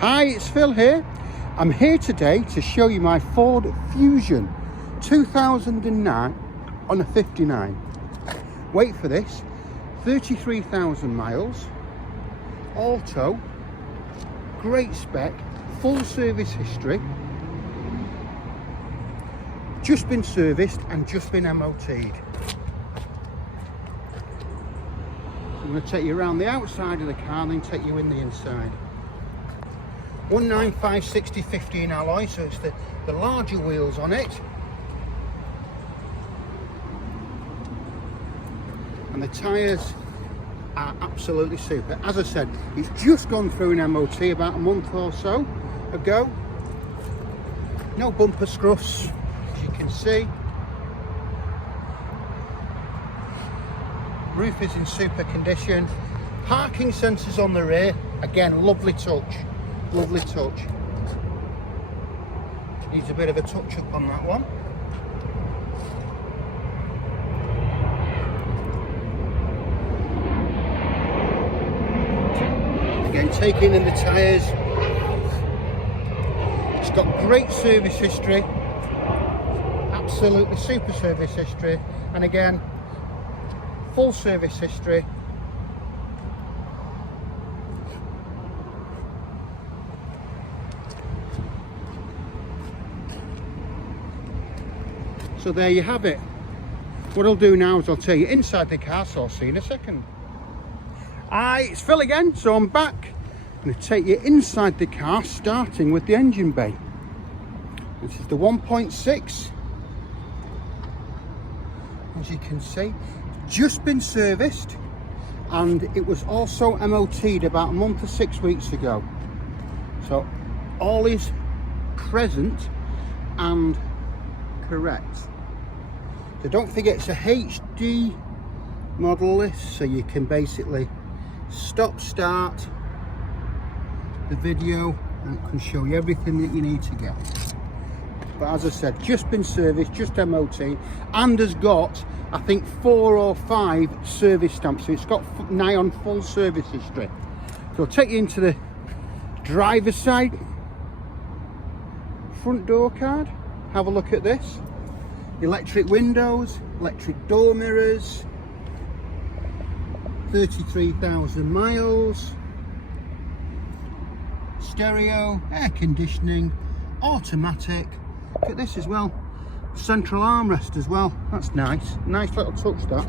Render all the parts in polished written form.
Hi, it's Phil here. I'm here today to show you my Ford Fusion 2009 on a 59. Wait for this, 33,000 miles, auto, great spec, full service history, just been serviced and just been MOT'd. I'm going to take you around the outside of the car and then take you in the inside. 195/60/15 alloy, so it's the larger wheels on it. And the tyres are absolutely super. As I said, it's just gone through an MOT about a month or so ago. No bumper scuffs, as you can see. Roof is in super condition. Parking sensors on the rear, again, lovely touch. Lovely touch. Needs a bit of a touch up on that one. Again, taking in the tyres. It's got great service history. Absolutely super service history. And again, full service history. So there you have it. What I'll do now is I'll take you inside the car, so I'll see you in a second. Hi, it's Phil again, so I'm back. I'm going to take you inside the car, starting with the engine bay. This is the 1.6. As you can see, just been serviced, and it was also MOT'd about a month or 6 weeks ago. So all is present and correct. So don't forget, it's a HD model list, so you can basically stop start the video and it can show you everything that you need to get. But as I said, just been serviced, just MOT, and has got, I think, 4 or 5 service stamps, so it's got nigh on full service history. So I'll take you into the driver's side front door card. Have a look at this. Electric windows, electric door mirrors, 33,000 miles, stereo, air conditioning, automatic. Look at this as well, central armrest as well. That's nice little touch, that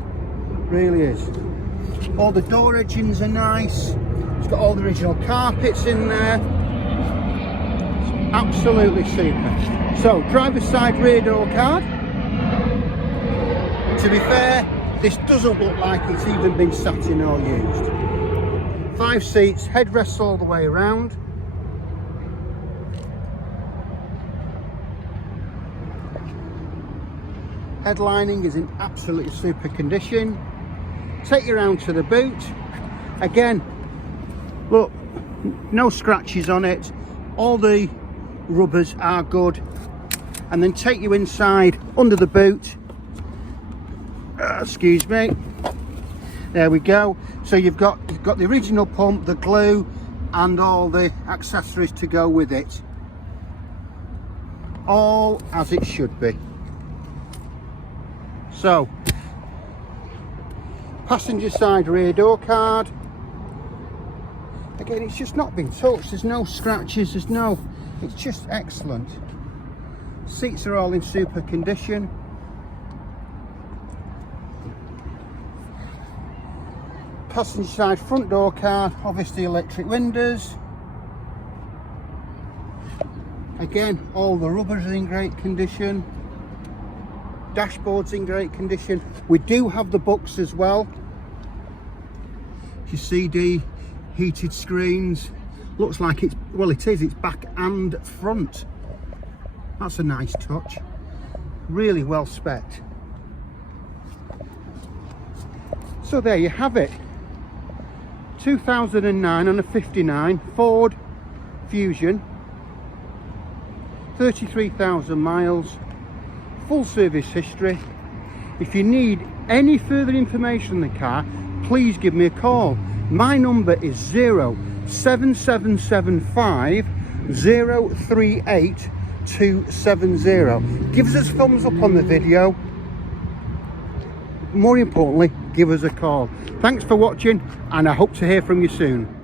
really is. All the door edgings are nice. It's got all the original carpets in there. It's absolutely super. So driver's side rear door card. To be fair, this doesn't look like it's even been sat in or used. 5 seats, headrests all the way around. Headlining is in absolutely super condition. Take you around to the boot. Again, look, no scratches on it. All the rubbers are good. And then take you inside under the boot. Excuse me, there we go. So you've got the original pump, the glue, and all the accessories to go with it, all as it should be. So passenger side rear door card, again, it's just not been touched. There's no scratches, it's just excellent. Seats are all in super condition. Passenger side front door card, obviously electric windows. Again, all the rubbers are in great condition. Dashboard's in great condition. We do have the books as well. Your CD, heated screens. Looks like it's, well, it is, it's back and front. That's a nice touch. Really well spec'd. So there you have it. 2009 on a 59 Ford Fusion, 33,000 miles, full service history. If you need any further information on the car, please give me a call. My number is 0 7775 038 270. Give us a thumbs up on the video. More importantly, give us a call. Thanks for watching, and I hope to hear from you soon.